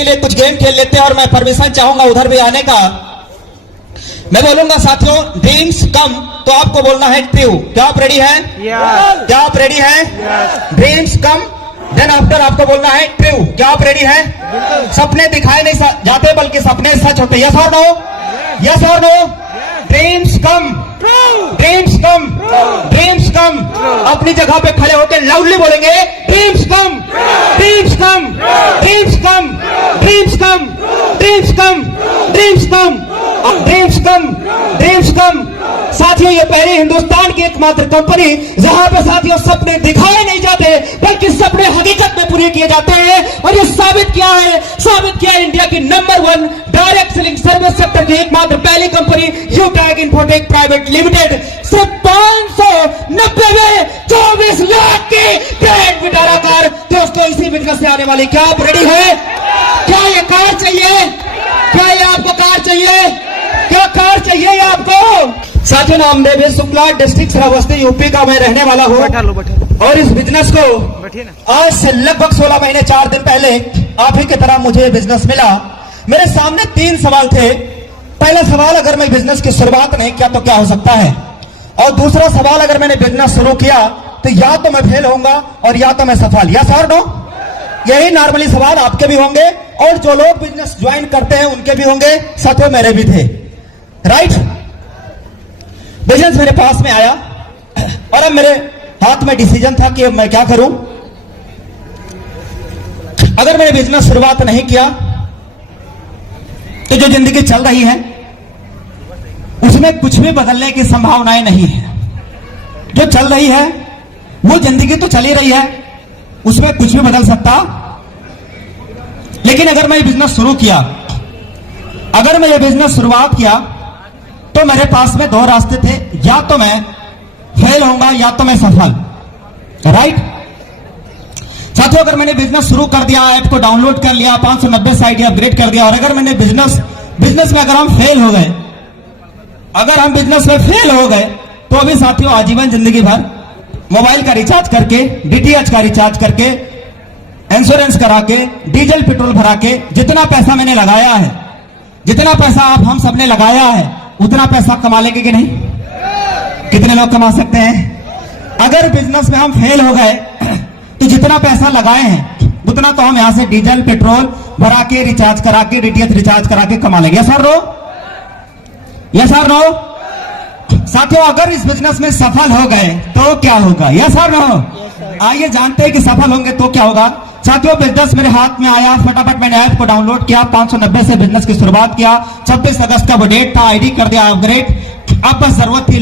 के लिए कुछ गेम खेल लेते हैं और मैं परमिशन चाहूंगा उधर भी आने का। मैं बोलूंगा साथियों ड्रीम्स कम, तो आपको बोलना है ट्रू। क्या आप रेडी हैं? क्या आप रेडी हैं? ड्रीम्स कम, देन आफ्टर आपको बोलना है ट्रू। क्या आप रेडी हैं? सपने दिखाए नहीं जाते बल्कि सपने सच होते। यस और नो? यस और no? Dreams come, dreams come, dreams come. अपनी जगह पे खड़े होकर लाउडली बोलेंगे dreams come, dreams come, dreams come, dreams come, dreams come, dreams come, dreams come, dreams come. साथियों ये पहली हिंदुस्तान की एकमात्र कंपनी जहां पे साथियों सपने दिखाए नहीं जाते बल्कि सपने हकीकत में पूरे किए जाते हैं। और ये साबित किया है इंडिया की number 1 direct selling service sector की एकमात्र पहली कंपनी यूटैग इन्फोटेक प्राइवेट लिमिटेड। सिर्फ 590 में 24 लाख की ब्रांड मिटारा कार दोस्तों इसी बिजनेस से आने वाली। क्या आप रेडी है? क्या ये कार चाहिए? क्या ये आपको कार चाहिए? क्या कार चाहिए आपको? साथियों नाम देवेश शुक्ला, डिस्ट्रिक्ट श्रावस्ती यूपी का मैं रहने वाला हूँ। और इस बिजनेस को आज से लगभग 16 महीने 4 दिन पहले आप ही की तरह मुझे बिजनेस मिला। मेरे सामने 3 सवाल थे। पहला सवाल, अगर मैं बिजनेस की शुरुआत नहीं किया तो क्या हो सकता है? और दूसरा सवाल, अगर मैंने बिजनेस शुरू किया तो या तो मैं फेल होऊंगा और या तो मैं सफल। यस और नो? यही नॉर्मली सवाल आपके भी होंगे और जो लोग बिजनेस ज्वाइन करते हैं उनके भी होंगे, साथियों मेरे भी थे। राइट? बिजनेस मेरे पास में आया और अब मेरे हाथ में डिसीजन था कि अब मैं क्या करूं। अगर मैंने बिजनेस शुरुआत नहीं किया तो जो जिंदगी चल रही है उसमें कुछ भी बदलने की संभावनाएं नहीं है। जो चल रही है वो जिंदगी तो चली रही है, उसमें कुछ भी बदल सकता। लेकिन अगर मैं बिजनेस शुरू किया, अगर मैं ये बिजनेस शुरुआत किया तो मेरे पास में 2 रास्ते थे, या तो मैं फेल होऊंगा या तो मैं सफल। राइट साथियों, अगर मैंने बिजनेस शुरू कर दिया, ऐप को डाउनलोड कर लिया, 590 साइट अपग्रेड कर दिया और अगर मैंने बिजनेस में अगर हम फेल हो गए, अगर हम बिजनेस में फेल हो गए तो अभी साथियों आजीवन जिंदगी भर मोबाइल का रिचार्ज करके, डीटीएच का रिचार्ज करके, इंश्योरेंस करा के, डीजल पेट्रोल भरा के, जितना पैसा मैंने लगाया है, जितना पैसा आप हम सबने लगाया है, उतना पैसा कमा लेंगे कि नहीं? कितने लोग कमा सकते हैं? अगर बिजनेस में हम फेल हो गए तो जितना पैसा लगाए हैं उतना तो हम यहां से डीजल पेट्रोल भरा के, रिचार्ज करा के, डीटीएच रिचार्ज करा के कमा लेंगे। यस और नो? यस और नो? साथियों अगर इस बिजनेस में सफल हो गए तो क्या होगा? यस और नो? आइए जानते हैं कि सफल होंगे तो क्या होगा। साथियों बिजनेस मेरे हाथ में आया, फटाफट मैंने ऐप को डाउनलोड किया, 590 से बिजनेस की शुरुआत किया। 26 अगस्त का वो डेट था, आईडी कर दिया अपग्रेड। अब बस जरूरत थी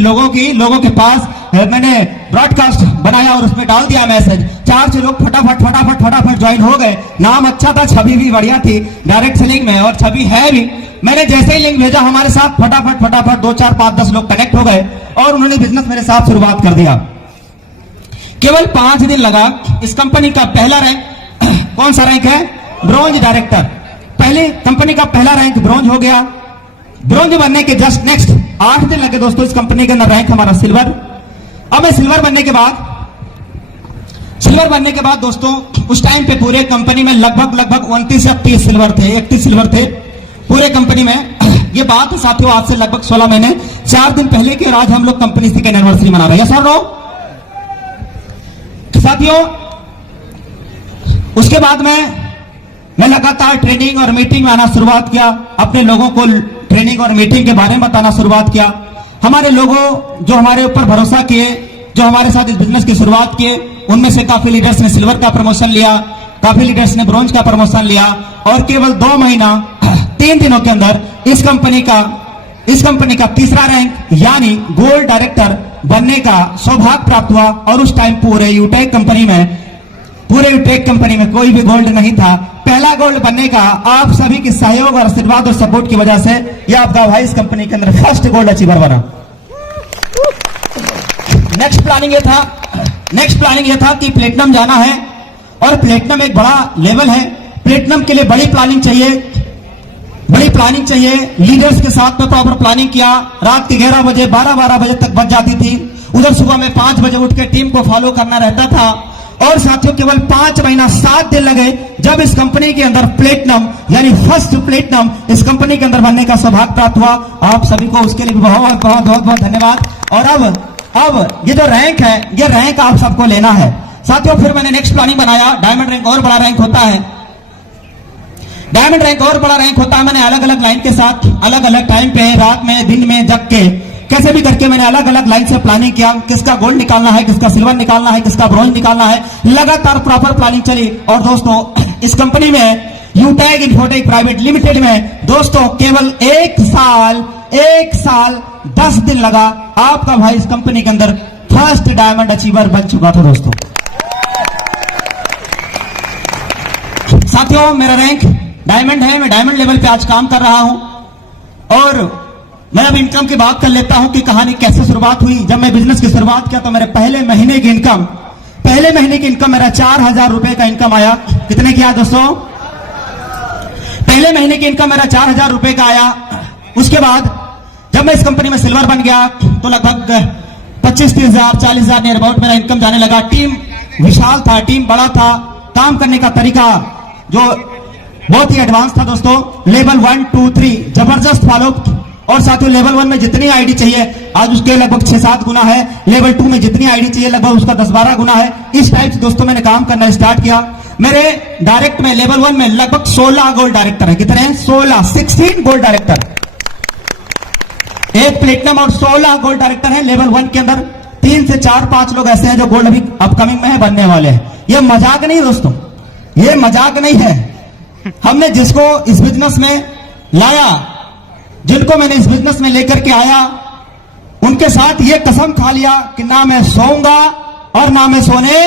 लोगों के पास मैंने ब्रॉडकास्ट बनाया और उसमें डाल दिया मैसेज। 4 लोग फटाफट ज्वाइन हो गए। नाम अच्छा था, छवि भी बढ़िया थी डायरेक्ट सेलिंग में और छवि है भी। मैंने जैसे ही लिंक भेजा हमारे साथ फटाफट 2, 4, 5, 10 लोग कनेक्ट हो गए और उन्होंने बिजनेस मेरे साथ शुरुआत कर दिया। केवल 5 दिन लगा। इस कंपनी का पहला रैंक कौन सा रैंक है? Bronze director. पहले कंपनी का पहला रैंक ब्रॉन्ज हो गया। ब्रॉन्ज बनने के जस्ट नेक्स्ट 8 दिन लगे दोस्तों इस कंपनी के अंदर रैंक हमारा सिल्वर। अब मैं सिल्वर बनने के बाद दोस्तों उस टाइम पे पूरे कंपनी में लगभग 29 या 30 सिल्वर थे, 31 सिल्वर थे पूरे कंपनी में। ये बात साथियों आज से लगभग 16 महीने 4 दिन पहले के, और आज हम लोग कंपनी की एनिवर्सरी मना रहे हैं। Sir no? साथियों उसके बाद मैं लगातार ट्रेनिंग और मीटिंग में आना शुरुआत किया, अपने लोगों को ट्रेनिंग और मीटिंग के बारे में बताना शुरुआत किया। हमारे लोगों जो हमारे ऊपर भरोसा किए, जो हमारे साथ इस बिजनेस की शुरुआत किए, उनमें से काफी लीडर्स ने सिल्वर का प्रमोशन लिया, काफी लीडर्स ने ब्रॉन्ज का प्रमोशन लिया और केवल 2 महीना 3 दिनों के अंदर इस कंपनी का तीसरा रैंक यानी गोल्ड डायरेक्टर बनने का सौभाग्य प्राप्त हुआ। और उस टाइम पूरे यूटेक कंपनी में कोई भी गोल्ड नहीं था। पहला गोल्ड बनने का आप सभी के सहयोग और आशीर्वाद और सपोर्ट की वजह से यह आपका भाई इस कंपनी के अंदर फर्स्ट गोल्ड अचीवर बना। नेक्स्ट प्लानिंग ये था कि प्लेटिनम जाना है और प्लेटिनम एक बड़ा लेवल है। प्लेटिनम के लिए बड़ी प्लानिंग चाहिए। लीडर्स के साथ में प्रॉपर प्लानिंग किया। रात के 11 बजे 12 बजे तक बच जाती थी। उधर सुबह में 5 बजे उठ के टीम को फॉलो करना रहता था और साथियों केवल 5 महीना 7 दिन लगे जब इस कंपनी के अंदर प्लेटिनम यानी फर्स्ट प्लेटिनम इस कंपनी के अंदर बनने का सौभाग्य प्राप्त हुआ। आप सभी को उसके लिए बहुत बहुत बहुत बहुत धन्यवाद। और अब ये जो रैंक है, ये रैंक आप सबको लेना है साथियों। फिर मैंने नेक्स्ट प्लानिंग बनाया, डायमंड रैंक और बड़ा रैंक होता है, डायमंड रैंक और बड़ा रैंक होता है। मैंने अलग अलग लाइन के साथ अलग अलग टाइम पे, रात में, दिन में, जग के, कैसे भी करके मैंने अलग अलग लाइन से प्लानिंग किया। किसका गोल्ड निकालना है, किसका सिल्वर निकालना है, किसका ब्रॉन्ज निकालना है, लगातार प्रॉपर प्लानिंग चली। और दोस्तों इस कंपनी में यूटैग इन्फोटेक प्राइवेट लिमिटेड में दोस्तों केवल 1 साल 10 दिन लगा, आपका भाई इस कंपनी के अंदर फर्स्ट डायमंड अचीवर बन चुका था। दोस्तों साथियों मेरा रैंक डायमंड है, मैं डायमंड लेवल पे आज काम कर रहा हूं। और मैं अब इनकम की बात कर लेता हूं कि कहानी कैसे शुरुआत हुई। जब मैं बिजनेस की शुरुआत किया तो मेरे पहले महीने की इनकम मेरा 4,000 रुपए का इनकम आया। कितने किया दोस्तों? पहले महीने की इनकम मेरा 4,000 रुपए का आया। उसके बाद जब मैं इस कंपनी में सिल्वर बन गया तो लगभग 25-30 हजार 40 हजार नियर अबाउट मेरा इनकम जाने लगा। टीम विशाल था, टीम बड़ा था, काम करने का तरीका जो बहुत ही एडवांस था दोस्तों। लेवल 1, 2, 3 जबरदस्त फॉलो। और साथियों लेवल 1 में जितनी आईडी चाहिए आज उसके लगभग 6-7 गुना है। लेवल 2 में जितनी आईडी चाहिए लगभग उसका 10-12 गुना है। इस टाइप से दोस्तों मैंने काम करना स्टार्ट किया। मेरे डायरेक्ट में लेवल 1 में लगभग 16 गोल्ड डायरेक्टर है। कितने हैं? 16 गोल्ड डायरेक्टर, एक प्लेटिनम और 16 गोल्ड डायरेक्टर है लेवल 1 के अंदर। 3 से 4-5 लोग ऐसे हैं जो गोल्ड अभी अपकमिंग में है, बनने वाले हैं। ये मजाक नहीं दोस्तों, ये मजाक नहीं है। हमने जिसको इस बिजनेस में लाया, जिनको मैंने इस बिजनेस में लेकर के आया, उनके साथ ये कसम खा लिया कि ना मैं सोऊंगा और ना मैं सोने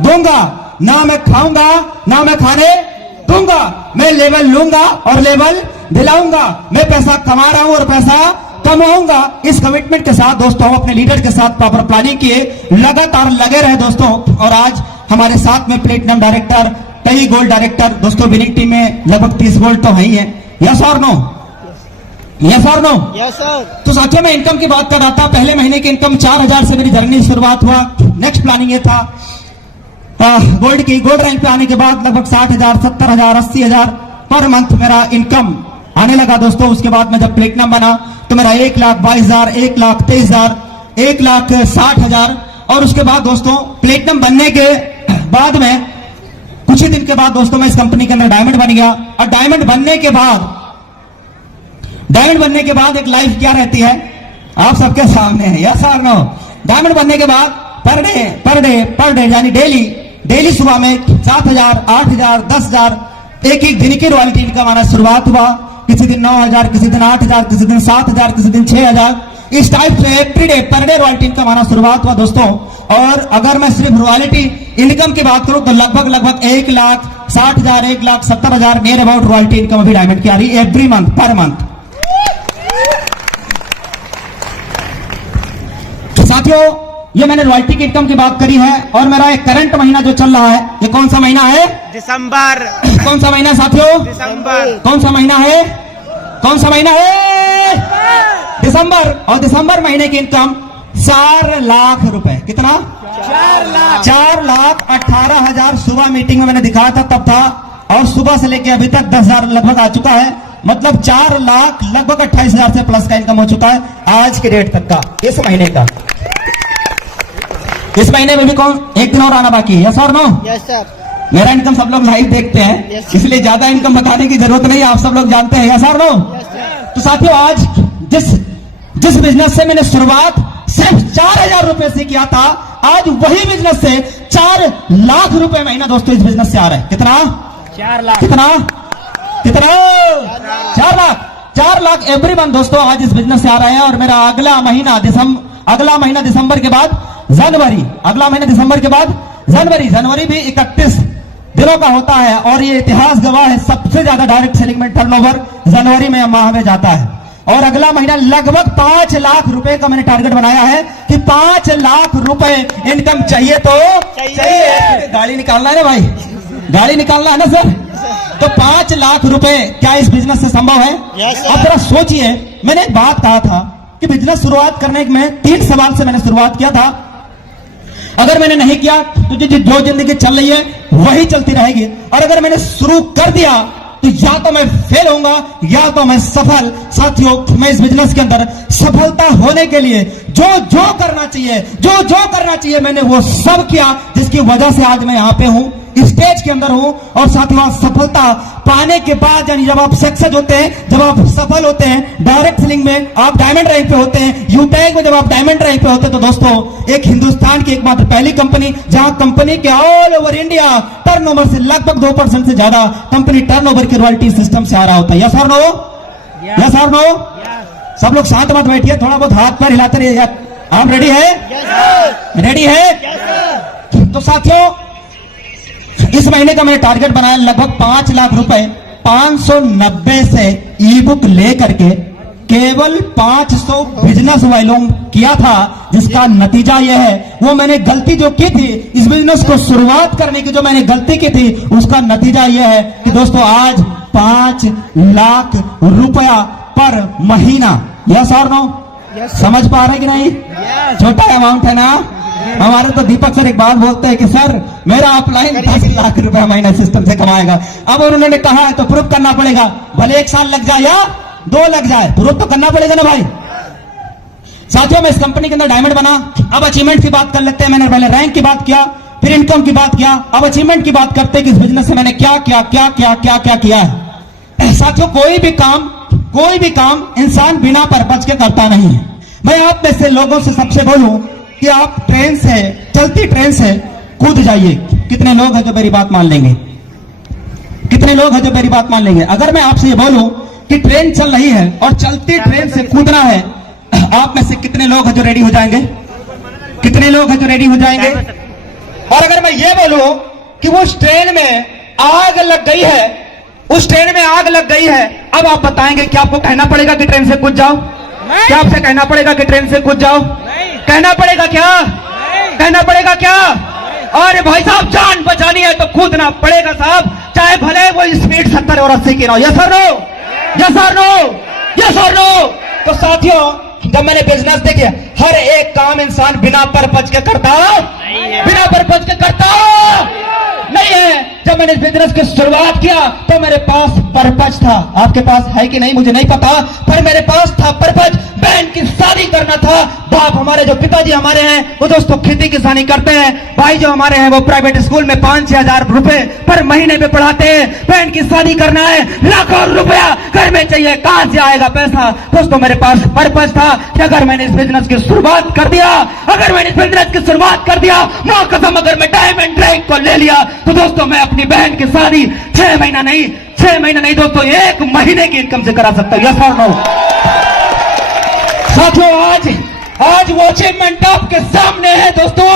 दूंगा, ना मैं खाऊंगा ना मैं खाने दूंगा। मैं लेवल लूंगा और लेवल दिलाऊंगा। मैं पैसा कमा रहा हूं और पैसा कमाऊंगा। इस कमिटमेंट के साथ दोस्तों अपने लीडर के साथ प्रॉपर प्लानिंग किए, लगातार लगे रहे दोस्तों। और आज हमारे साथ में प्लेटिनम डायरेक्टर, कई गोल्ड डायरेक्टर दोस्तों, विनिंग टीम में लगभग 30 गोल्ड तो है ही है। यस और नो? यस और नो? Yes sir. तो साथियों मैं इनकम की बात कर रहा था। पहले महीने की इनकम 4,000 से मेरी जर्नी शुरुआत हुआ। नेक्स्ट प्लानिंग ये था गोल्ड रैंक पे आने के बाद लगभग 60,000, 70,000, 80,000 पर मंथ मेरा इनकम आने लगा दोस्तों। उसके बाद मैं जब प्लेटिनम बना तो मेरा 1,22,000, 1,23,000, 1,60,000। और उसके बाद दोस्तों प्लेटिनम बनने के बाद में कुछ ही दिन के बाद दोस्तों मैं इस कंपनी के अंदर डायमंड बन गया। और डायमंड बनने के बाद एक लाइफ क्या रहती है आप सबके सामने है। यस और नो? डायमंड बनने के बाद पर डे यानी डेली सुबह में 7,000, 8,000, 10,000 एक दिन की रॉयल्टी इनकम आना शुरुआत हुआ। किसी दिन 9,000, किसी दिन 8,000, किसी दिन 7,000, किसी दिन 6,000। इस टाइप से every per day royalty income आना शुरुआत हुआ दोस्तों। और अगर मैं सिर्फ रॉयल्टी इनकम की बात करूं तो लगभग 1,60,000, 1,70,000 नियर अबाउट रॉयल्टी इनकम अभी डायमंड की आ रही है एवरी मंथ, पर मंथ। साथियों ये मैंने रॉयल्टी की इनकम की बात करी है। और मेरा एक करंट महीना जो चल रहा है, ये कौन सा महीना है? दिसंबर। कौन सा महीना साथियों? दिसंबर। कौन सा महीना है? कौन सा महीना है? दिसंबर। और दिसंबर महीने की इनकम 4 लाख रुपए। कितना? 4,18,000। सुबह मीटिंग में मैंने दिखाया था तब था, और सुबह से लेके अभी तक 10,000 लगभग आ चुका है। मतलब 4 लाख लगभग 28,000 से प्लस का इनकम हो चुका है आज के डेट तक का, इस महीने का। इस महीने में भी एक दिन और आना बाकी है। यस और नो? Yes sir. मेरा इनकम सब लोग लाइव देखते हैं, Yes. इसलिए ज्यादा इनकम बताने की जरूरत नहीं है, आप सब लोग जानते हैं। यस और नो? Yes sir. तो साथियों आज जिस बिजनेस से मैंने शुरुआत सिर्फ 4,000 रुपए से किया था, आज वही बिजनेस से 4 लाख रुपए महीना दोस्तों इस बिजनेस से आ रहा है। कितना? 4 लाख। कितना? 4 लाख एवरी मंथ दोस्तों आज इस बिजनेस से आ रहा है। और मेरा अगला महीना दिसंबर के बाद जनवरी, अगला महीना दिसंबर के बाद जनवरी भी 31 दिनों का होता है। और ये इतिहास गवाह है, सबसे ज्यादा डायरेक्ट सेलिंग में टर्नओवर जनवरी में माह में जाता है। और अगला महीना लगभग 5 लाख रुपए का मैंने टारगेट बनाया है कि 5 लाख रुपए इनकम चाहिए तो चाहिए। गाड़ी निकालना है ना भाई, गाड़ी निकालना है ना सर। तो 5 लाख रुपए क्या इस बिजनेस से संभव है? आप जरा सोचिए। मैंने एक बात कहा था कि बिजनेस शुरुआत करने में 3 सवाल से मैंने शुरुआत किया था। अगर मैंने नहीं किया तो जो जिंदगी चल रही है वही चलती रहेगी, और अगर मैंने शुरू कर दिया तो या तो मैं फेल होऊंगा या तो मैं सफल। साथियों, मैं इस बिजनेस के अंदर सफलता होने के लिए जो करना चाहिए मैंने वो सब किया, जिसकी वजह से आज मैं यहाँ पे हूँ, स्टेज के अंदर हूं। और साथियों, सफलता पाने के बाद, यानी जब आप सक्सेस होते हैं, जब आप सफल होते हैं, डायरेक्ट सेलिंग में आप डायमंड रैंक पे होते हैं, यूटैग में जब आप डायमंड रैंक पे होते हैं, तो दोस्तों एक हिंदुस्तान की एकमात्र पहली कंपनी जहां कंपनी के ऑल ओवर इंडिया टर्नओवर से लगभग 2% से ज्यादा कंपनी टर्नओवर के रॉयल्टी सिस्टम से आ रहा होता है। यस और नो? यस और नो? सब लोग शांत मत बैठिए, थोड़ा बहुत हाथ पैर हिलाते रहिए। आप रेडी है? रेडी है? तो साथियों, इस महीने का मैंने टारगेट बनाया लगभग 5 लाख रुपए 590 से ई बुक लेकर के केवल 500 बिजनेस वालों किया था, जिसका नतीजा यह है, वो मैंने गलती जो की थी इस बिजनेस को शुरुआत करने की, जो मैंने गलती की थी उसका नतीजा यह है कि दोस्तों आज 5 लाख रुपया पर महीना। यस और नो? समझ पा रहे कि नहीं? छोटा अमाउंट है ना? हमारे तो दीपक सर एक बात बोलते हैं कि सर मेरा अपलाइन 10 लाख रुपए महीना सिस्टम से कमाएगा। अब उन्होंने कहा है तो प्रूफ करना पड़ेगा, भले 1 साल लग जाए या 2 लग जाए, प्रूफ तो करना पड़ेगा ना भाई। साथियों, मैं इस कंपनी के अंदर डायमंड बना। अब अचीवमेंट की बात कर लेते हैं। मैंने पहले रैंक की बात किया, फिर इनकम की बात किया, अब अचीवमेंट की बात करते हैं कि इस बिजनेस से मैंने क्या किया है। साथियों, कोई भी काम इंसान बिना पर्पज के करता नहीं है। मैं आप में से लोगों से सबसे बोलूं कि आप चलती ट्रेन से कूद जाइए। कितने लोग हैं जो मेरी बात मान लेंगे? कितने लोग हैं जो मेरी बात मान लेंगे? अगर मैं आपसे ये बोलूं कि ट्रेन चल रही है और चलती ट्रेन से कूदना है, आप में से कितने लोग हैं जो रेडी हो जाएंगे? कितने लोग हैं जो रेडी हो जाएंगे? और अगर मैं ये बोलूं कि वो ट्रेन में आग लग गई है, उस ट्रेन में आग लग गई है, अब आप बताएंगे कि आपको कहना पड़ेगा कि ट्रेन से कूद जाओ? क्या आपसे कहना पड़ेगा कि ट्रेन से कूद जाओ? कहना पड़ेगा क्या? कहना पड़ेगा क्या? अरे भाई साहब, जान बचानी है तो कूदना पड़ेगा साहब, चाहे भले वो स्पीड 70 और 80 की ना हो। यस और नो? यस और नो? यस और नो? तो साथियों, जब मैंने बिजनेस देखे, हर एक काम इंसान बिना पर्पज के करता नहीं है। जब मैंने बिजनेस की शुरुआत किया तो मेरे पास पर्पज था। आपके पास है कि नहीं मुझे नहीं पता, पर मेरे पास था पर्पज। बहन की शादी करना था। बाप हमारे, जो पिताजी हमारे हैं, वो दोस्तों खेती किसानी करते हैं। भाई जो हमारे हैं वो प्राइवेट स्कूल में 5-6 हजार रुपए पर महीने पे पढ़ाते हैं। बहन की शादी करना है, लाखों रुपया घर में चाहिए, कहां से आएगा पैसा? दोस्तों, मेरे पास पर्पज था कि अगर मैंने इस बिजनेस की शुरुआत कर दिया, मां कसम, अगर मैं डायमंड रैंक को ले लिया तो दोस्तों मैं अपनी बहन की शादी 6 महीना नहीं दोस्तों 1 महीने की इनकम से करा सकता हूं। यस और नो? साथियों, आज वो अचीवमेंट आपके सामने है दोस्तों,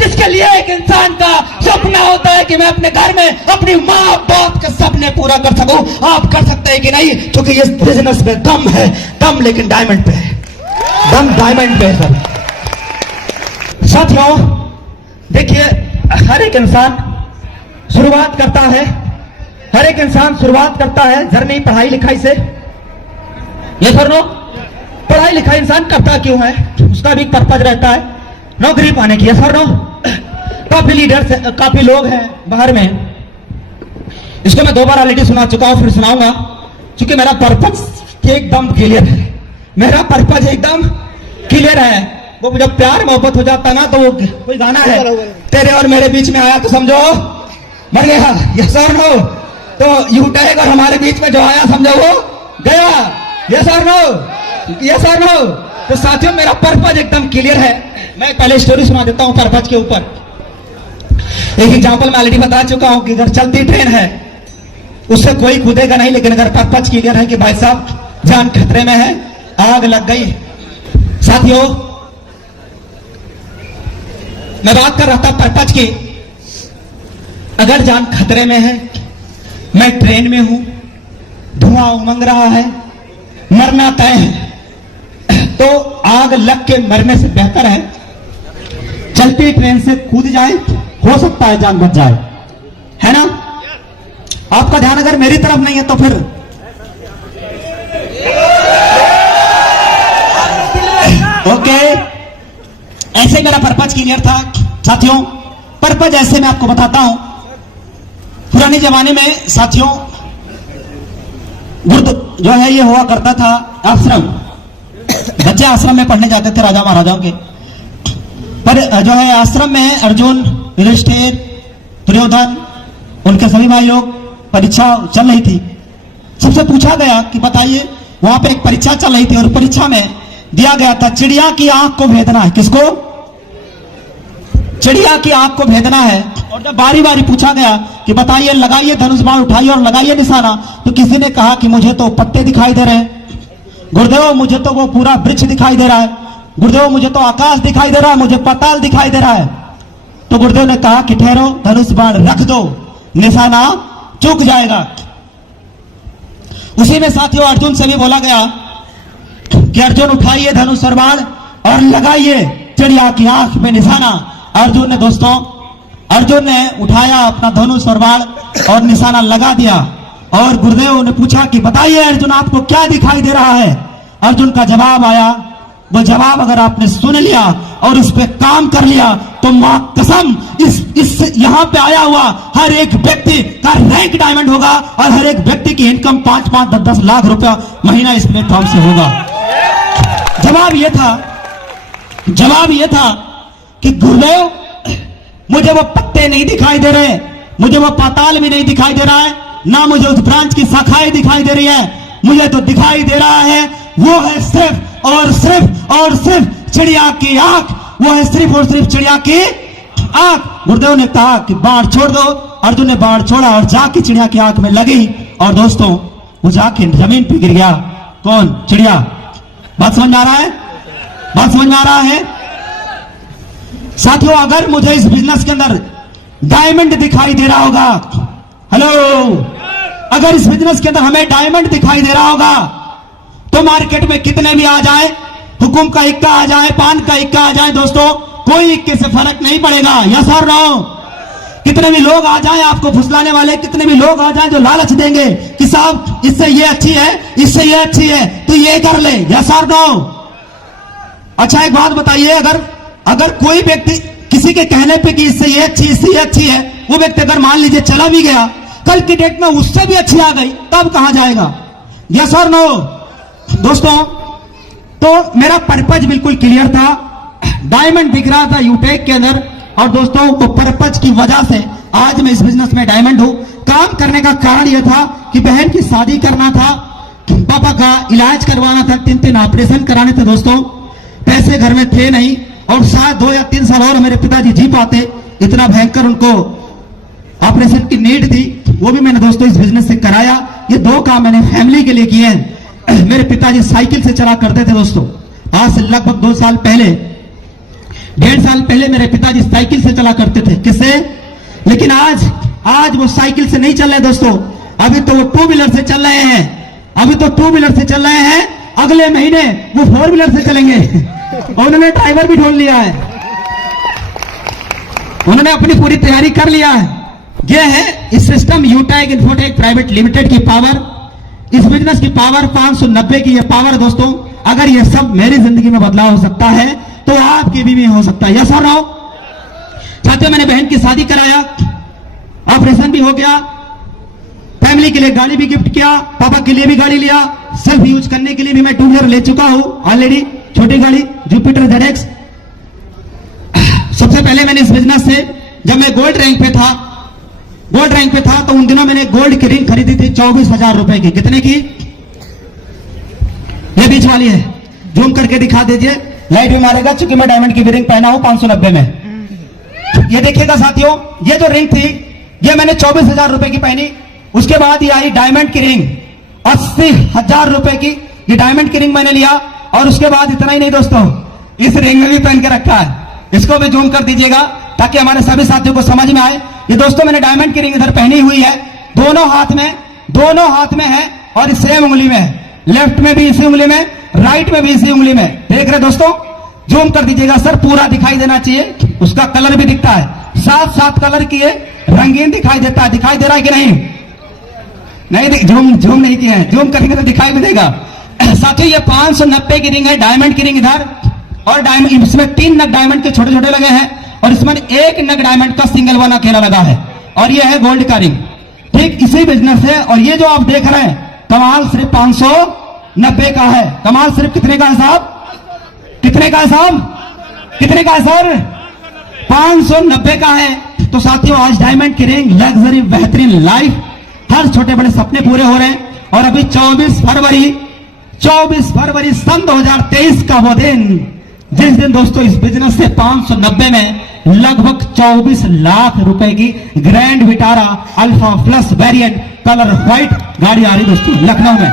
जिसके लिए एक इंसान का सपना होता है कि मैं अपने घर में अपनी माँ बाप के सपने पूरा कर सकूं। आप कर सकते हैं कि नहीं? क्योंकि इस बिजनेस में दम है, दम लेकिन डायमंड पे है, दम डायमंड पे है। साथियों, देखिए, हर एक इंसान शुरुआत करता है जर्नी पढ़ाई लिखाई से। ये सर नो? पढ़ाई लिखाई इंसान करता क्यों है? उसका भी पर्पज रहता है नौकरी पाने की। Sir no? काफी लीडर्स, काफी लोग हैं बाहर में, इसको मैं 2 बार ऑलरेडी सुना चुका हूं, फिर सुनाऊंगा, क्योंकि मेरा पर्पज एकदम क्लियर है। मेरा पर्पज एकदम क्लियर है। वो जब प्यार मोहब्बत हो जाता ना, तो वो कोई गाना है, तेरे और मेरे बीच में आया तो समझो मर गया। यस और नो? तो यूटैग और हमारे बीच में जो आया समझो वो गया। यस और नो? यस और नो? तो साथियों, मेरा पर्पज एकदम क्लियर है। मैं पहले स्टोरी सुना देता हूं पर्पज के ऊपर। एक एग्जांपल मैं ऑलरेडी बता चुका हूं कि अगर चलती ट्रेन है उससे कोई कूदेगा नहीं, लेकिन अगर पर्पज क्लियर है कि भाई साहब जान खतरे में है, आग लग गई। साथियों, मैं बात कर रहा था पर्पज की। अगर जान खतरे में है, मैं ट्रेन में हूं, धुआं उमंग रहा है, मरना तय है, तो आग लग के मरने से बेहतर है चलती ट्रेन से कूद जाए, हो सकता है जान बच जाए, है ना? आपका ध्यान अगर मेरी तरफ नहीं है तो फिर ओके, ऐसे मेरा पर्पज क्लियर था। साथियों पर्पज ऐसे मैं आपको बताता हूं। पुराने जमाने में साथियों जो है ये हुआ करता था आश्रम, बच्चे आश्रम में पढ़ने जाते थे राजा महाराजाओं के। पर जो है आश्रम में अर्जुन, युधिष्ठिर, दुर्योधन, उनके सभी भाई लोग, परीक्षा चल रही थी। सबसे पूछा गया कि बताइए, वहां पे एक परीक्षा चल रही थी और परीक्षा में दिया गया था चिड़िया की आंख को भेदना है। किसको? चिड़िया की आंख को भेदना है। और जब बारी बारी पूछा गया कि बताइए, लगाइए धनुष बाण उठाइए और लगाइए निशाना, तो किसी ने कहा कि मुझे तो पत्ते दिखाई दे रहे हैं, गुरुदेव मुझे तो वो पूरा वृक्ष दिखाई दे रहा है, गुरुदेव मुझे तो आकाश दिखाई दे रहा है, मुझे पाताल दिखाई दे रहा है। तो गुरुदेव ने कहा कि ठहरो, धनुष बाण रख दो, निशाना चूक जाएगा। उसी में साथियों अर्जुन से भी बोला गया कि अर्जुन उठाइए धनुष और बाण और लगाइए चिड़िया की आंख में निशाना। अर्जुन ने उठाया अपना धनुष और बाण और निशाना लगा दिया। और गुरुदेव ने पूछा कि बताइए अर्जुन, आपको क्या दिखाई दे रहा है? अर्जुन का जवाब आया। वो जवाब अगर आपने सुन लिया और इस पे काम कर लिया तो मां कसम इस यहां पे आया हुआ हर एक व्यक्ति का रैंक डायमंड होगा और हर एक व्यक्ति की इनकम 5-5, 10-10 लाख रुपया महीना इस प्लेटफॉर्म से होगा। जवाब ये था कि गुरुदेव मुझे वो पत्ते नहीं दिखाई दे रहे, मुझे वो पाताल भी नहीं दिखाई दे रहा है, ना मुझे उस ब्रांच की शाखाएं दिखाई दे रही है, मुझे तो दिखाई दे रहा है वो है सिर्फ और सिर्फ चिड़िया की आंख। वो है सिर्फ और सिर्फ चिड़िया की आंख। गुरुदेव ने कहा कि बाण छोड़ दो। अर्जुन ने बाण छोड़ा और जाके चिड़िया की आंख में लगी और दोस्तों वो जाके जमीन पे गिर गया। कौन? चिड़िया। बात समझ में आ रहा है? बात समझ में आ रहा है? साथियों अगर मुझे इस बिजनेस के अंदर डायमंड दिखाई दे रहा होगा, हेलो, अगर इस बिजनेस के अंदर हमें डायमंड दिखाई दे रहा होगा तो मार्केट में कितने भी आ जाए, हुकुम का इक्का आ जाए, पान का इक्का आ जाए, दोस्तों कोई इक्के से फर्क नहीं पड़ेगा। यस और नो? कितने भी लोग आ जाएं आपको फुसलाने वाले, कितने भी लोग आ जाएं जो लालच देंगे कि साहब इससे ये अच्छी है, इससे ये अच्छी है, तो ये कर ले। यस और नो? अच्छा एक बात बताइए, अगर कोई व्यक्ति किसी के कहने पे कि इससे ये अच्छी है, वो व्यक्ति अगर मान लीजिए चला भी गया, कल की डेट में उससे भी अच्छी आ गई, तब कहां जाएगा? यस और नो? दोस्तों तो मेरा पर्पज बिल्कुल क्लियर था। डायमंड दिख रहा था यूटेक के अंदर और दोस्तों वो पर्पज की वजह से आज मैं इस बिजनेस में डायमंड हूं। काम करने का कारण यह था कि बहन की शादी करना था, पापा का इलाज करवाना था, 3 ऑपरेशन कराने थे दोस्तों, पैसे घर में थे नहीं और शायद 2 या 3 साल और मेरे पिताजी जी पाते, इतना भयंकर उनको ऑपरेशन की नीड थी। वो भी मैंने दोस्तों इस बिजनेस से कराया। ये 2 काम मैंने फैमिली के लिए किए हैं। मेरे पिताजी साइकिल से चला करते थे दोस्तों, आज से लगभग 2 साल पहले, 1.5 साल पहले मेरे पिताजी साइकिल से चला करते थे। किससे? लेकिन आज वो साइकिल से नहीं चल रहे दोस्तों, अभी तो वो 2 व्हीलर से चल रहे हैं। अगले महीने वो 4 व्हीलर से चलेंगे और उन्होंने ड्राइवर भी ढूंढ लिया है, उन्होंने अपनी पूरी तैयारी कर लिया है। यह है इस सिस्टम यूटेक इन्फोटेक प्राइवेट लिमिटेड की पावर, इस बिजनेस की पावर 590 की ये पावर दोस्तों। अगर ये सब मेरी जिंदगी में बदलाव हो सकता है तो आपकी भी हो सकता है। यस और नो? साथियों मैंने बहन की शादी कराया, ऑपरेशन भी हो गया, फैमिली के लिए गाड़ी भी गिफ्ट किया, पापा के लिए भी गाड़ी लिया, सेल्फ यूज करने के लिए भी मैं 2 व्हीलर ले चुका हूं ऑलरेडी, छोटी गाड़ी जुपिटर ZX। सबसे पहले मैंने इस बिजनेस से जब मैं गोल्ड रैंक पे था तो उन दिनों मैंने गोल्ड की रिंग खरीदी थी 24,000 रुपए की। कितने की? ये बीच वाली है, जूम करके दिखा दीजिए, लाइट भी मारेगा क्योंकि मैं डायमंड की भी रिंग पहना हूं 590 में। ये देखिएगा साथियों, ये जो रिंग थी ये मैंने 24,000 रुपए की पहनी। उसके बाद ये आई डायमंड की रिंग 80,000 रुपए की। ये डायमंड की रिंग मैंने लिया और उसके बाद इतना ही नहीं दोस्तों, इस रिंग में भी पहन के रखा है, इसको भी जूम कर दीजिएगा ताकि हमारे सभी साथियों को समझ में आए। ये दोस्तों मैंने डायमंड की रिंग इधर पहनी हुई है, दोनों हाथ में है और इस सेम उंगली में है, लेफ्ट में भी इसी उंगली में, राइट में भी इसी उंगली में। देख रहे दोस्तों? जूम कर दीजिएगा सर, पूरा दिखाई देना चाहिए, उसका कलर भी दिखता है, 7 कलर की है, रंगीन दिखाई देता है। दिखाई दे रहा है कि नहीं? जूम नहीं किया है, जूम करेंगे तो दिखाई भी देगा। साथियों ये 590 की रिंग है, डायमंड की रिंग इधर और डायमंड, इसमें 3 नग डायमंड के छोटे छोटे लगे हैं और और इसमें एक नग डायमंड का सिंगल वन अकेला लगा है, और ये है गोल्ड का रिंग। ठीक इसी बिजनेस है। और ये जो आप देख रहे हैं कमाल सिर्फ 590 का है। कमाल सिर्फ कितने का है साहब? कितने का है साहब? कितने का है सर? 590 का है। तो साथियों आज डायमंड की रिंग, लग्जरी, बेहतरीन लाइफ, हर छोटे बड़े सपने पूरे हो रहे हैं। और अभी 24 फरवरी सन 2023 का वो दिन जिस दिन दोस्तों इस बिजनेस से 590 में लगभग 24 लाख रुपए की grand Vitara alpha plus variant colour white गाड़ी आ रही दोस्तों लखनऊ में।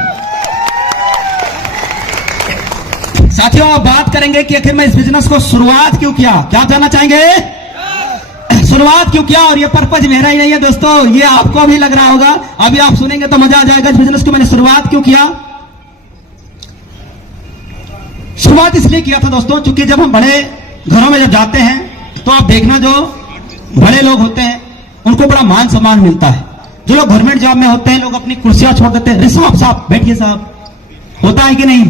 साथियों आप बात करेंगे कि आखिर में इस बिजनेस को शुरुआत क्यों किया, क्या जानना चाहेंगे? शुरुआत क्यों किया? और ये पर्पज मेरा ही नहीं है दोस्तों, ये आपको भी लग रहा होगा, अभी आप सुनेंगे तो मजा आ जाएगा। इस बिजनेस को मैंने शुरुआत क्यों किया? शुरुआत इसलिए किया था दोस्तों क्योंकि जब हम बड़े घरों में जब जाते हैं तो आप देखना जो बड़े लोग होते हैं उनको बड़ा मान सम्मान मिलता है। जो लोग गवर्नमेंट जॉब में होते हैं लोग अपनी कुर्सियां छोड़ देते हैं, साहब बैठिए साहब, होता है कि नहीं?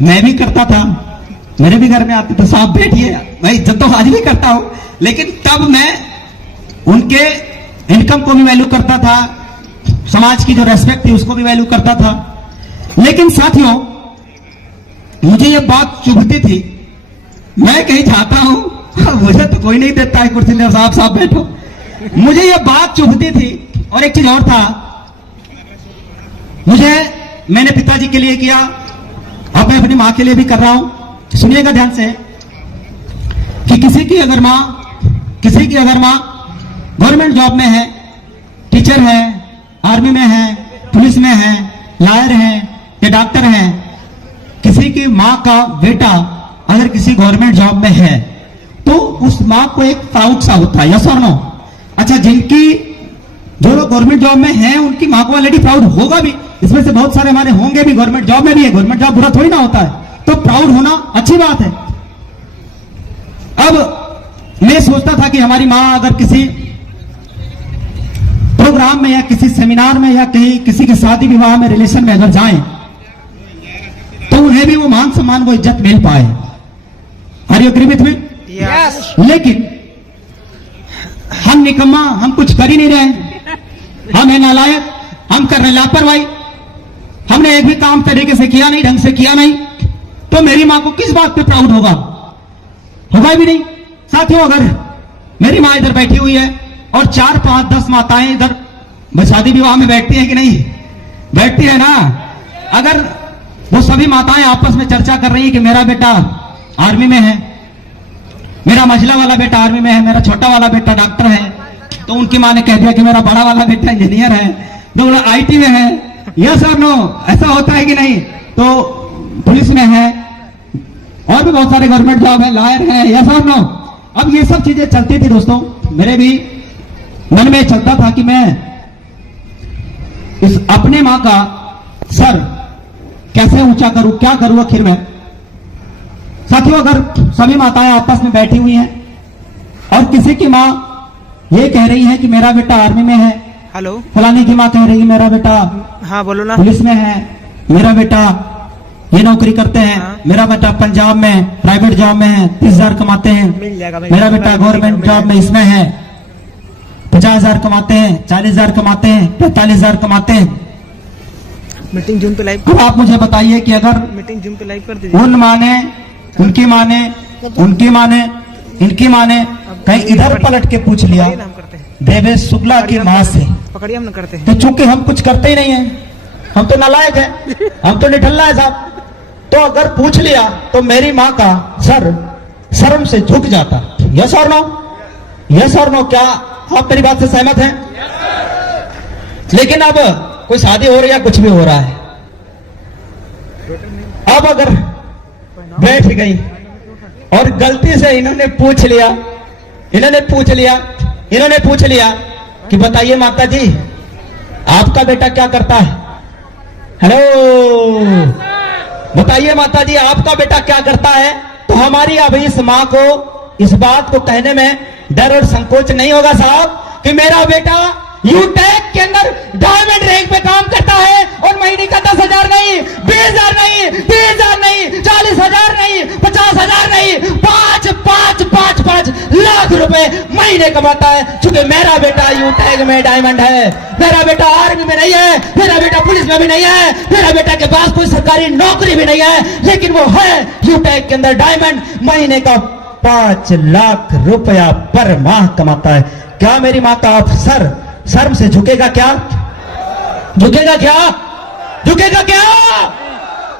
मैं भी करता था, मेरे भी घर में आते थे, साहब बैठिए भाई, जब तो आज भी करता हूं, लेकिन तब मैं उनके इनकम को भी वैल्यू करता था, समाज की जो रेस्पेक्ट थी उसको भी वैल्यू करता था। लेकिन साथियों मुझे ये बात चुभती थी, मैं कहीं जाता हूं मुझे तो कोई नहीं देता है कुर्सी में, साहब बैठो, मुझे ये बात चुभती थी। और एक चीज और था, मैंने पिताजी के लिए किया, अब मैं अपनी मां के लिए भी कर रहा हूं। सुनिएगा ध्यान से कि किसी की अगर मां गवर्नमेंट जॉब में है, टीचर है, आर्मी में है, पुलिस में है, लॉयर है या डॉक्टर है, किसी की मां का बेटा अगर किसी गवर्नमेंट जॉब में है तो उस मां को एक प्राउड सा होता है, यस और नो? अच्छा, जो लोग गवर्नमेंट जॉब में हैं उनकी मां को ऑलरेडी प्राउड होगा भी, इसमें से बहुत सारे हमारे होंगे भी गवर्नमेंट जॉब में भी है, गवर्नमेंट जॉब बुरा थोड़ी ना होता है, तो प्राउड होना अच्छी बात है। अब मैं सोचता था कि हमारी मां अगर किसी प्रोग्राम में या किसी सेमिनार में या कहीं किसी के शादी विवाह में रिलेशन में अगर जाएं तो उन्हें भी वो मान सम्मान, वो इज्जत मिल पाए। Are you agree with me? Yes. लेकिन हम निकम्मा, हम कुछ कर ही नहीं रहे, हम है नालायक, हम कर रहे लापरवाही, हमने एक भी काम तरीके से किया नहीं, ढंग से किया नहीं, तो मेरी मां को किस बात पे प्राउड होगा भी नहीं। साथियों अगर मेरी मां इधर बैठी हुई है और 4, 5, 10 माताएं इधर शादी विवाह में बैठती हैं कि नहीं? बैठती है ना। अगर वो सभी माताएं आपस में चर्चा कर रही है कि मेरा बेटा आर्मी में है, मेरा मझला वाला बेटा आर्मी में है, मेरा छोटा वाला बेटा डॉक्टर है, तो उनकी मां ने कह दिया कि मेरा बड़ा वाला बेटा इंजीनियर है, तो बोला आईटी में है, यस और नो? ऐसा होता है कि नहीं? तो पुलिस में है और भी बहुत सारे गवर्नमेंट जॉब है, लॉयर है, यस और नो? अब ये सब चीजें चलती थी दोस्तों, मेरे भी मन में चलता था कि मैं इस अपने मां का सर कैसे ऊंचा करूं, क्या करूं आखिर में। साथियों अगर सभी माताएं आपस में बैठी हुई हैं और किसी की मां ये कह रही है कि मेरा बेटा आर्मी में है, हेलो, फलानी की मां कह रही है मेरा बेटा हाँ बोलो ना, पुलिस में है, मेरा बेटा ये नौकरी करते हैं, मेरा बेटा पंजाब में प्राइवेट जॉब में है, 30,000 कमाते हैं, मिल जाएगा, मेरा बेटा गवर्नमेंट जॉब में इसमें है, 50,000 कमाते हैं, 40,000 कमाते हैं, 45,000 कमाते हैं। मीटिंग जूम पे लाइव, अब आप मुझे बताइए कि अगर मीटिंग जूम पे लाइव कर दीजिए। उन माँ ने, उनकी माँ ने, इनकी माँ ने कहीं इधर पलट के पूछ लिया हम करते हैं, देवेश शुक्ला की माँ से, पकड़िए, हम करते हैं। तो चूंकि हम कुछ करते ही नहीं है, हम तो नालायक है, हम तो निठल्ला है साहब, तो अगर पूछ लिया तो मेरी माँ का सर शर्म से झुक जाता। यस और नो? यस और नो? क्या आप मेरी बात से सहमत हैं? लेकिन अब कोई शादी हो रही है, कुछ भी हो रहा है, अब अगर बैठ गई और गलती से इन्होंने पूछ लिया कि बताइए माता जी आपका बेटा क्या करता है? हेलो, बताइए माता जी आपका बेटा क्या करता है? तो हमारी अभी इस माँ को इस बात को कहने में डर और संकोच नहीं होगा साहब कि मेरा बेटा यूटेक के अंदर डायमंड रैंक पे काम करता है और महीने का 10,000 नहीं, 20,000 नहीं, 30,000 नहीं, 40,000 नहीं, 50,000 नहीं, 5 लाख महीने कमाता है, क्योंकि मेरा बेटा यूटैग में डायमंड है, मेरा बेटा आर्मी में नहीं है, मेरा बेटा पुलिस में भी नहीं है, मेरा बेटा के पास कोई सरकारी नौकरी भी नहीं है, लेकिन वो है यूटैग के अंदर डायमंड। महीने का 5 लाख रुपया पर माह कमाता है। क्या मेरी माँ का अफसर शर्म से झुकेगा क्या? झुकेगा क्या? झुकेगा क्या?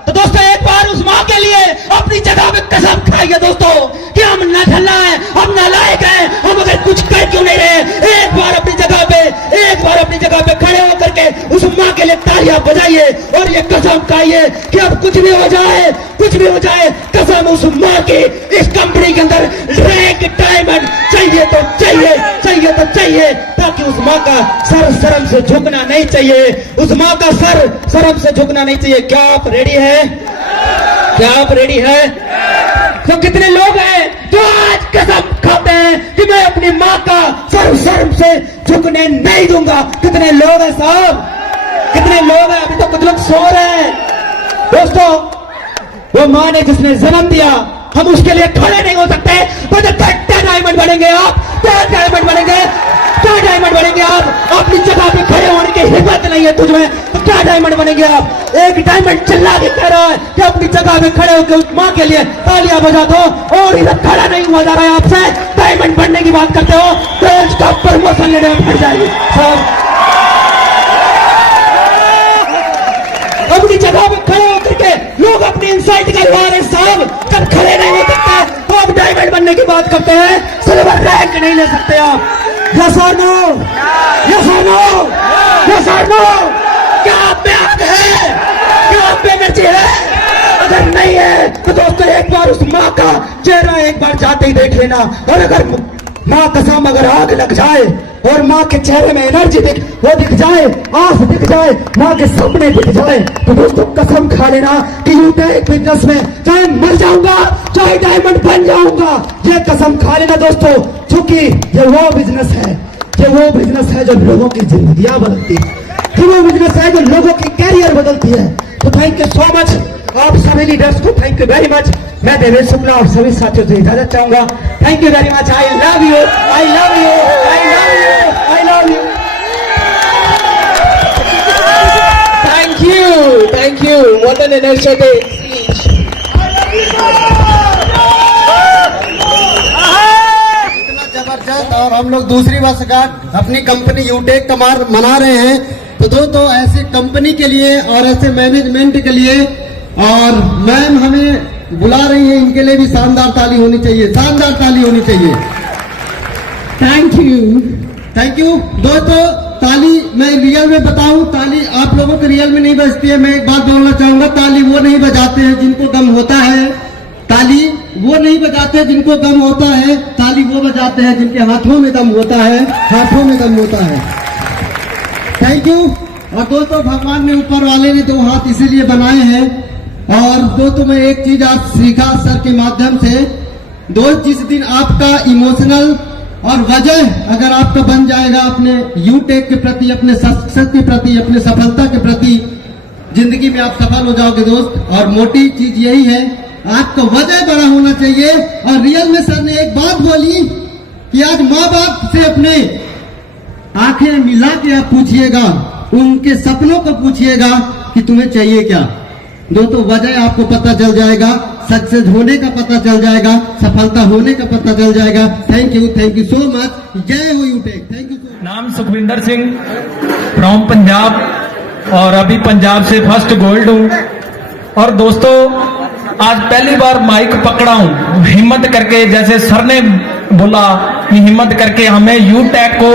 तो दोस्तों एक बार उस माँ के लिए अपनी जगह पे कसम खाइए दोस्तों कि हम न ढलना है, हम नालायक हैं, हम अगर कुछ कर क्यों नहीं रहे। एक बार अपनी जगह पे खड़े होकर के उस माँ के लिए तालियां बजाइए और ये कसम खाइए कि अब कुछ भी हो जाए, कसम उस माँ की इस कंपनी के अंदर रैंक डायमंड चाहिए तो चाहिए, ताकि उस माँ का सर शर्म से झुकना नहीं चाहिए, उस माँ का सर शर्म से झुकना नहीं चाहिए। क्या आप रेडी है? क्या आप रेडी है? तो कितने लोग हैं जो आज कसम खाते हैं कि मैं अपनी माँ का सर शर्म से झुकने नहीं दूंगा? कितने लोग हैं साहब? कितने लोग हैं? अभी तो कुछ लोग सो रहे हैं। दोस्तों वो माँ ने जिसने जन्म दिया, हम उसके लिए खड़े नहीं हो सकते। वो तो क्या डायमंड बनेंगे आप? क्या डायमंड बनेंगे? क्या डायमंड बनेंगे आप? अपनी जगह पे खड़े होने की हिम्मत नहीं है तुझमें, तो क्या डायमंड बनेंगे आप? एक डायमंड चिल्ला के कह रहा है कि अपनी जगह पे खड़े होकर उस माँ के लिए तालियां बजा दो, और इधर खड़ा नहीं हुआ जा रहा है आपसे। डायमंड बनने की बात करते हो तो इसका प्रमोशन लेने में फट जाएगी साहब। अपनी जगह पे खड़े होकर के लोग अपनी इंसल्ट करवा रहे साहब, कब खड़े नहीं हो सकते तो आप डायमंड बनने की बात करते हैं, सिल्वर रैंक नहीं ले सकते आप। यस और नो? यस और नो? यस और नो? क्या आप में आग है? क्या आप में एनर्जी है? अगर नहीं है तो दोस्तों एक बार उस माँ का चेहरा एक बार जाते ही देख लेना, और अगर माँ कसम अगर आग लग जाए और माँ के चेहरे में एनर्जी दिख जाए, आंख दिख जाए, माँ के सपने दिख जाए, तो दोस्तों कसम खा लेना कि यूटैग बिजनेस में चाहे मर जाऊंगा चाहे डायमंड बन जाऊंगा, ये कसम खा लेना दोस्तों। क्योंकि ये वो बिजनेस है जो लोगों की जिंदगियां बदलती है, ये वो बिजनेस है जो लोगों की कैरियर बदलती है। तो थैंक यू सो मच आप सभी लीडर्स को, थैंक यू वेरी मच। मैं देवेश शुक्ला और सभी साथियों से इजाजत चाहूंगा। Thank you very much. I love you, I love you, I love you, I love you. Thank you. What an energetic speech. इतना जबरदस्त, और हम लोग दूसरी वर्षगांठ अपनी कंपनी यूटेक का मना रहे हैं। तो दोस्तों ऐसी कंपनी के लिए और ऐसे मैनेजमेंट के लिए, और मैम हमें बुला रही है, इनके लिए भी शानदार ताली होनी चाहिए, शानदार ताली होनी चाहिए। थैंक यू दोस्तों। ताली मैं रियल में बताऊं, ताली आप लोगों के रियल में नहीं बजती है। मैं एक बात बोलना चाहूंगा, ताली वो नहीं बजाते हैं जिनको गम होता है, ताली वो नहीं बजाते जिनको गम होता है, ताली वो बजाते हैं जिनके हाथों में दम होता है, हाथों में दम होता है। Thank you. और दोस्तों भगवान ने, ऊपर वाले ने 2 हाथ इसीलिए बनाए हैं। और दोस्तों मैं एक चीज आज सीखा सर के माध्यम से, दोस्त जिस दिन आपका इमोशनल और वजह अगर आपका बन जाएगा अपने यूटेक के प्रति, अपने सक्सेस के प्रति, अपने सफलता के प्रति, जिंदगी में आप सफल हो जाओगे दोस्त। और मोटी चीज यही है, आपका वजह बड़ा होना चाहिए। और रियल में सर ने एक बात बोली कि आज माँ बाप से अपने आंखें मिला के आप पूछिएगा, उनके सपनों को पूछिएगा कि तुम्हें चाहिए क्या। दोस्तों वजह आपको पता चल जाएगा, सक्सेस होने का पता चल जाएगा, सफलता होने का पता चल जाएगा। Thank you so much. जय हो यूटेक। Thank you. नाम सुखविंदर सिंह फ्रॉम पंजाब, और अभी पंजाब से फर्स्ट गोल्ड हूँ। और दोस्तों आज पहली बार माइक पकड़ा हूँ, हिम्मत करके, जैसे सर ने बोला कि हिम्मत करके हमें यूटेक को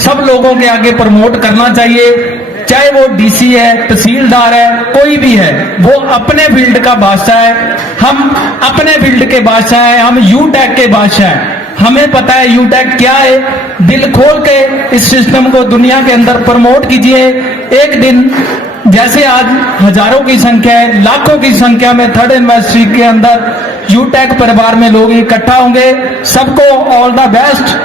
सब लोगों के आगे प्रमोट करना चाहिए। चाहे वो डीसी है, तहसीलदार है, कोई भी है, वो अपने फील्ड का बादशाह है, हम अपने फील्ड के बादशाह हैं, हम यूटेक के बादशाह हैं। हमें पता है यूटेक क्या है। दिल खोल के इस सिस्टम को दुनिया के अंदर प्रमोट कीजिए। एक दिन जैसे आज हजारों की संख्या है, लाखों की संख्या में थर्ड एनिवर्सरी के अंदर यूटेक परिवार में लोग इकट्ठा होंगे। सबको ऑल द बेस्ट।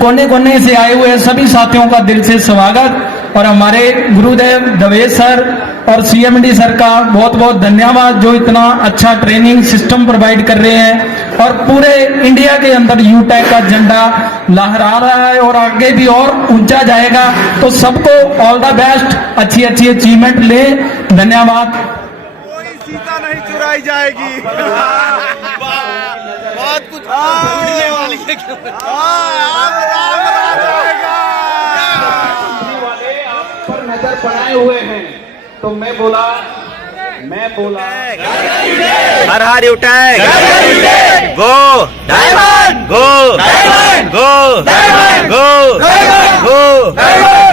कोने कोने से आए हुए सभी साथियों का दिल से स्वागत। और हमारे गुरुदेव दवेश सर और सीएमडी सर का बहुत बहुत धन्यवाद, जो इतना अच्छा ट्रेनिंग सिस्टम प्रोवाइड कर रहे हैं और पूरे इंडिया के अंदर यूटेक का झंडा लहरा रहा है और आगे भी और ऊंचा जाएगा। तो सबको ऑल द बेस्ट, अच्छी अच्छी अचीवमेंट ले। धन्यवाद। कोई सीता नहीं चुराई जाएगी। बहुत कुछ ढूंढने वाली है। पर नजर बनाए हुए हैं, तो मैं बोला हर हर Utech, go diamond, go diamond, go diamond, go go.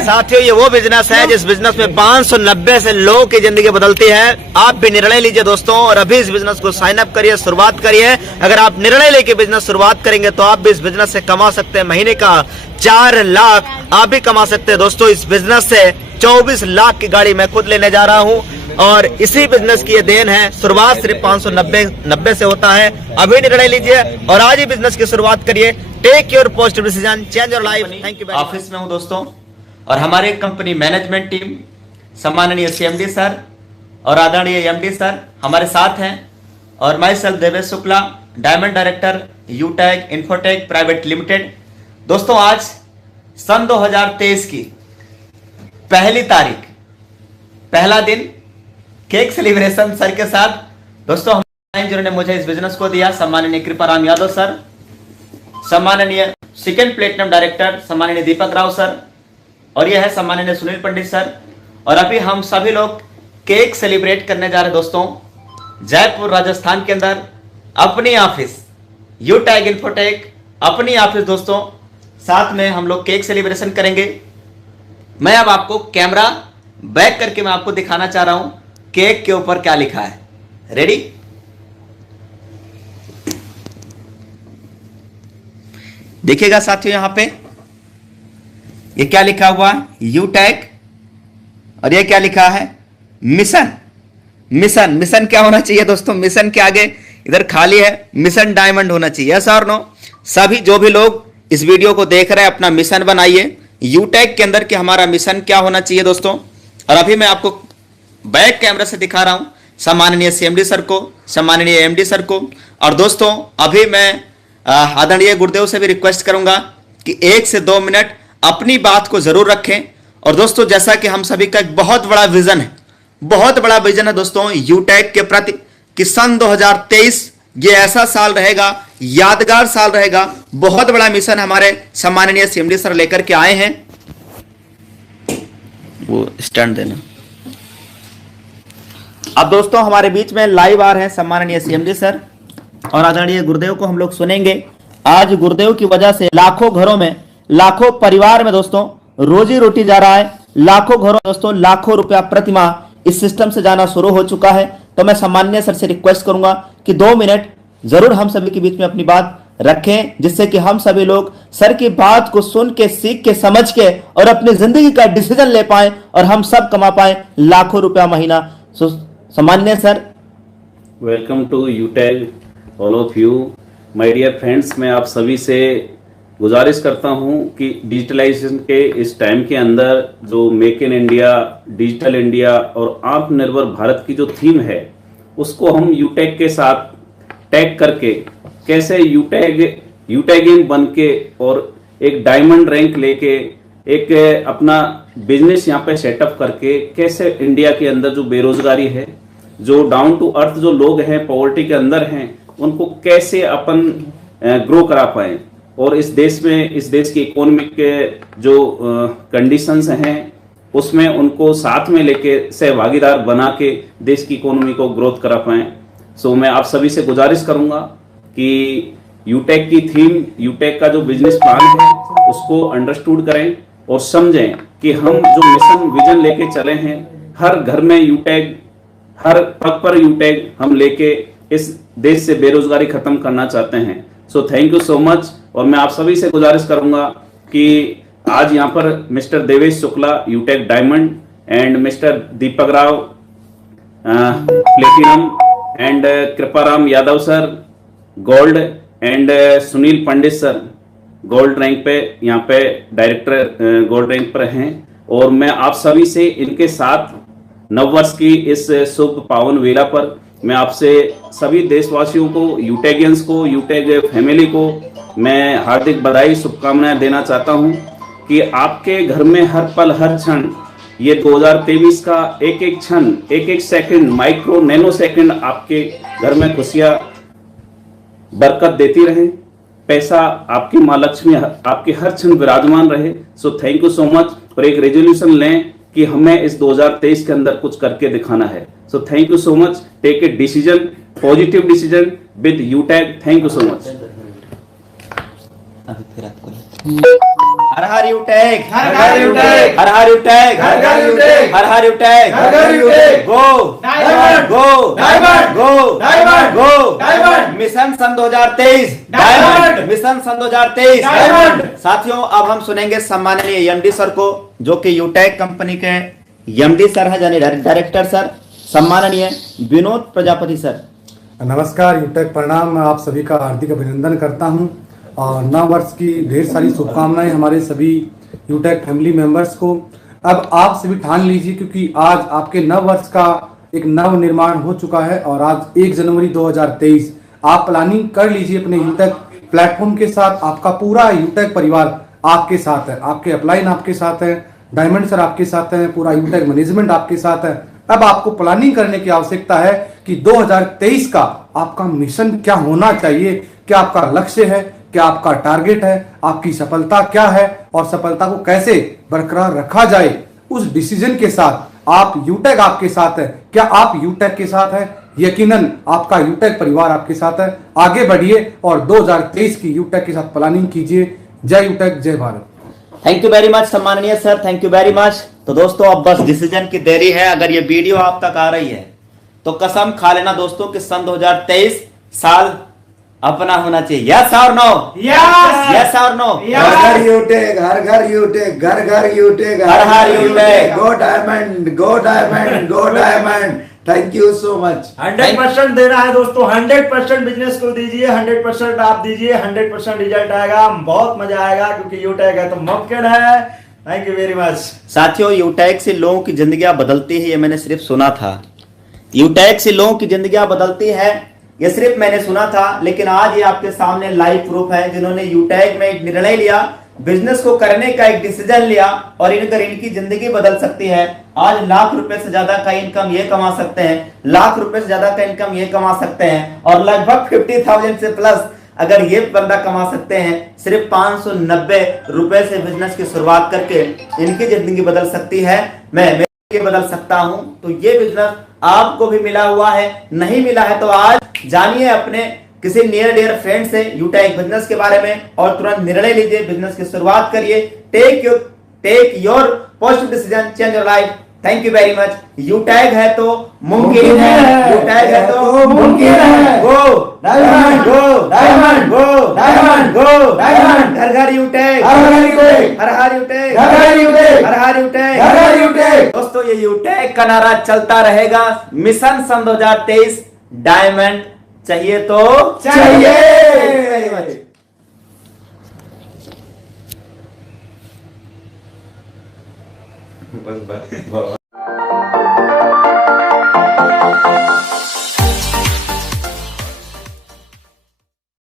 साथियों, ये वो बिजनेस है जिस बिजनेस में 590 से लोगों की जिंदगी बदलती है। आप भी निर्णय लीजिए दोस्तों, और अभी इस बिजनेस को साइन अप करिए, शुरुआत करिए। अगर आप निर्णय लेके बिजनेस शुरुआत करेंगे तो आप भी इस बिजनेस से कमा सकते हैं महीने का 4 लाख आप भी कमा सकते हैं। दोस्तों, इस बिजनेस से 24 लाख की गाड़ी मैं खुद लेने जा रहा हूं और इसी बिजनेस की ये देन है। शुरुआत सिर्फ 590 से होता है। अभी निर्णय लीजिए और आज ही बिजनेस की शुरुआत करिए। Take your positive decision, change your life. Thank you. Office में हूं दोस्तों, और हमारे कंपनी मैनेजमेंट टीम सम्माननीय सीएमडी सर और आदरणीय एमडी सर हमारे साथ हैं, और मैं self Devesh Shukla, diamond director Utech Infotech private limited. दोस्तों, आज सन 2023 की पहली तारीख, पहला दिन केक सेलिब्रेशन सर के साथ। दोस्तों, जिन्होंने मुझे इस बिजनेस को दिया, सम्माननीय कृपाराम यादव सर, सम्माननीय सेकंड प्लेटिनम डायरेक्टर सम्माननीय दीपक राव सर, और यह है सम्माननीय सुनील पंडित सर। और अभी हम सभी लोग केक सेलिब्रेट करने जा रहे हैं दोस्तों, जयपुर राजस्थान के अंदर अपनी ऑफिस यूटेक इन्फोटेक अपनी ऑफिस। दोस्तों, साथ में हम लोग केक सेलिब्रेशन करेंगे। मैं अब आपको कैमरा बैक करके मैं आपको दिखाना चाह रहा हूं केक के ऊपर क्या लिखा है। रेडी? देखिएगा साथियों, यहां पे ये क्या लिखा हुआ है, यूटेक, और ये क्या लिखा है, मिशन। मिशन मिशन क्या होना चाहिए दोस्तों? मिशन के आगे इधर खाली है, मिशन डायमंड होना चाहिए। यस और नो? सभी जो भी लोग इस वीडियो को देख रहे हैं अपना मिशन बनाइए यूटेक के अंदर कि हमारा मिशन क्या होना चाहिए दोस्तों। और अभी मैं आपको बैक कैमरा से दिखा रहा हूं सम्माननीय सीएमडी सर को, सम्माननीय एमडी सर को। और दोस्तों, अभी मैं आदरणीय गुरुदेव से भी रिक्वेस्ट करूंगा कि 1 से 2 मिनट अपनी बात को जरूर रखें। और दोस्तों, जैसा कि हम सभी का एक बहुत बड़ा विजन है, बहुत बड़ा विजन है दोस्तों यूटेक के प्रति कि सन 2023 ये ऐसा साल रहेगा, यादगार साल रहेगा। बहुत बड़ा मिशन हमारे सम्माननीय सीएमडी सर लेकर के आए हैं। वो स्टैंड देना। अब दोस्तों, हमारे बीच में लाइव आ रहे हैं सम्माननीय सीएमडी सर, और आदरणीय गुरुदेव को हम लोग सुनेंगे। आज गुरुदेव की वजह से लाखों घरों में, लाखों परिवार में दोस्तों रोजी रोटी जा रहा है। लाखों घरों दोस्तों लाखों रुपया प्रतिमाह इस सिस्टम से जाना शुरू हो चुका है। तो मैं सम्माननीय सर से रिक्वेस्ट करूंगा कि 2 मिनट जरूर हम सभी के बीच में अपनी बात रखें, जिससे कि हम सभी लोग सर की बात को सुन के, सीख के, समझ के और अपनी जिंदगी का डिसीजन ले पाए और हम सब कमा पाए लाखों रुपया महीना। सम्माननीय sir, welcome to utech all of you my dear friends. मैं आप सभी से गुजारिश करता हूं कि डिजिटलाइजेशन के इस टाइम के अंदर जो make in India, digital India और आत्मनिर्भर भारत की जो थीम है, उसको हम यूटेक के साथ टैग करके कैसे यूटेगिन बन के और एक डायमंड रैंक लेके एक अपना बिजनेस यहाँ पे सेटअप करके कैसे इंडिया के अंदर जो बेरोजगारी है, जो डाउन टू अर्थ जो लोग हैं, पॉवर्टी के अंदर हैं, उनको कैसे अपन ग्रो करा पाए और इस देश में, इस देश की इकोनॉमिक के जो कंडीशंस हैं उसमें उनको साथ में लेके सहभागीदार बना के देश की इकोनॉमी को ग्रोथ करा पाए। सो मैं आप सभी से गुजारिश करूंगा कि यूटेक की थीम, यूटेक का जो बिजनेस प्लान है उसको अंडरस्टूड करें और समझें कि हम जो मिशन विजन लेके चले हैं, हर घर में यूटेक, हर पग पर यूटेक हम लेके इस देश से बेरोजगारी खत्म करना चाहते हैं। सो थैंक यू सो मच। और मैं आप सभी से गुजारिश करूंगा कि आज यहाँ पर mister Devesh Shukla यूटेक diamond and mister Deepak Rao platinum and Kriparam Yadav sir gold and Sunil Pandit sir gold rank पे, यहाँ पे डायरेक्टर गोल्ड रैंक पर हैं। और मैं आप सभी से इनके साथ नववर्ष की इस शुभ पावन वेला पर मैं आपसे सभी देशवासियों को, यूटेगियंस को, यूटेग फैमिली को मैं हार्दिक बधाई, शुभकामनाएं देना चाहता हूं कि आपके घर में हर पल हर क्षण ये 2023 का एक एक क्षण, एक एक सेकंड, माइक्रो नैनो सेकंड आपके घर में खुशियां बरकत देती रहे। पैसा आपकी माँ लक्ष्मी आपके हर क्षण विराजमान रहे। सो थैंक यू सो मच। और एक रेजोल्यूशन लें कि हमें इस 2023 के अंदर कुछ करके दिखाना है। So thank you so much. Take a decision, positive decision with Utech. Thank you so much. हर हर यूटैग, हर हर यूटैग, हर हर यूटैग, हर हर यूटैग, हर हर यूटैग, हर हर Utech. Go diamond, go diamond, go diamond, go diamond. Mission सन 2023 डायमंड, मिशन सन 2023 डायमंड। साथियों, अब हम सुनेंगे सम्माननीय एमडी सर को, जो कि यूटैग कंपनी के एमडी सर है, यानी डायरेक्टर सर, सम्माननीय विनोद प्रजापति सर। नमस्कार, यूटेक प्रणाम। मैं आप सभी का हार्दिक अभिनंदन करता हूं और नव वर्ष की ढेर सारी शुभकामनाएं हमारे सभी यूटेक फैमिली मेंबर्स को। अब आप सभी ठान लीजिए, क्योंकि आज आपके नव वर्ष का एक नव निर्माण हो चुका है और आज 1 जनवरी 2023 आप प्लानिंग कर लीजिए अपने यूटेक प्लेटफॉर्म के साथ। आपका पूरा यूटेक परिवार आपके साथ है, आपके अपलाइन आपके साथ है, डायमंड सर आपके साथ है, पूरा यूटेक मैनेजमेंट आपके साथ है। अब आपको प्लानिंग करने की आवश्यकता है कि 2023 का आपका मिशन क्या होना चाहिए, क्या आपका लक्ष्य है, क्या आपका टारगेट है, आपकी सफलता क्या है और सफलता को कैसे बरकरार रखा जाए। उस डिसीजन के साथ आप यूटेक आपके साथ है। क्या आप यूटेक के साथ है? यकीनन आपका यूटेक परिवार आपके साथ है। आगे बढ़िए और 2023 की यूटेक के साथ प्लानिंग कीजिए। जय यूटेक, जय Bharat. Thank you very much सम्माननीय sir, thank you very much. तो दोस्तों, अब बस डिसीजन की देरी है। अगर ये वीडियो आप तक आ रही है तो कसम खा लेना दोस्तों कि सन 2023 साल अपना होना चाहिए। यस और नो? यस, यस और नो? घर घर यूटेक, हर घर यूटेक, घर घर यूटेक, हर हर Utech. Go diamond, go diamond, go diamond. Thank you so much. 100% देना है दोस्तों, 100% बिजनेस को दीजिए, 100% आप दीजिए, 100% रिजल्ट आएगा। बहुत मजा आएगा, क्योंकि यूटेक है तो मुमकिन है। Thank you very much. साथियों, यूटेक से लोगों की जिंदगियां बदलती है, ये मैंने सिर्फ सुना था। यूटेक से लोगों की जिंदगियां बदलती है, ये सिर्फ मैंने सुना था, लेकिन आज ये आपके सामने लाइव प्रूफ है। जिन्होंने यूटेक में एक निर्णय लिया, बिजनेस को करने का एक डिसीजन लिया और इनकर इनकी जिंदगी बदल सकती है। आज लाख रुपए से ज्यादा का इनकम ये कमा सकते हैं, लाख रुपए से ज्यादा का इनकम ये कमा सकते हैं, और लगभग 50,000 से प्लस अगर ये बंदा कमा सकते हैं सिर्फ 590 रुपए से बिजनेस की शुरुआत करके, इनकी जिंदगी बदल सकती है। मैं बदल सकता हूं। तो ये बिजनेस आपको भी मिला हुआ है, नहीं मिला है तो आज जानिए अपने किसी नियर डियर फ्रेंड से यूटेक बिजनेस के बारे में और तुरंत निर्णय लीजिए, बिजनेस की शुरुआत करिए। Take your positive decision, change your life. Thank you very much. Utech है तो मुमकिन है, यूटेक है तो मुमकिन है। Go diamond, go diamond, go diamond, go diamond. घर घर यूटेक, हर हर यूटेक, हर हर यूटेक, हर हर यूटेक, हर हर यूटेक, हर हर यूटेक। दोस्तों, ये यूटेक का नारा चलता रहेगा। मिशन सन 2023 डायमंड चाहिए तो चाहिए। Very much.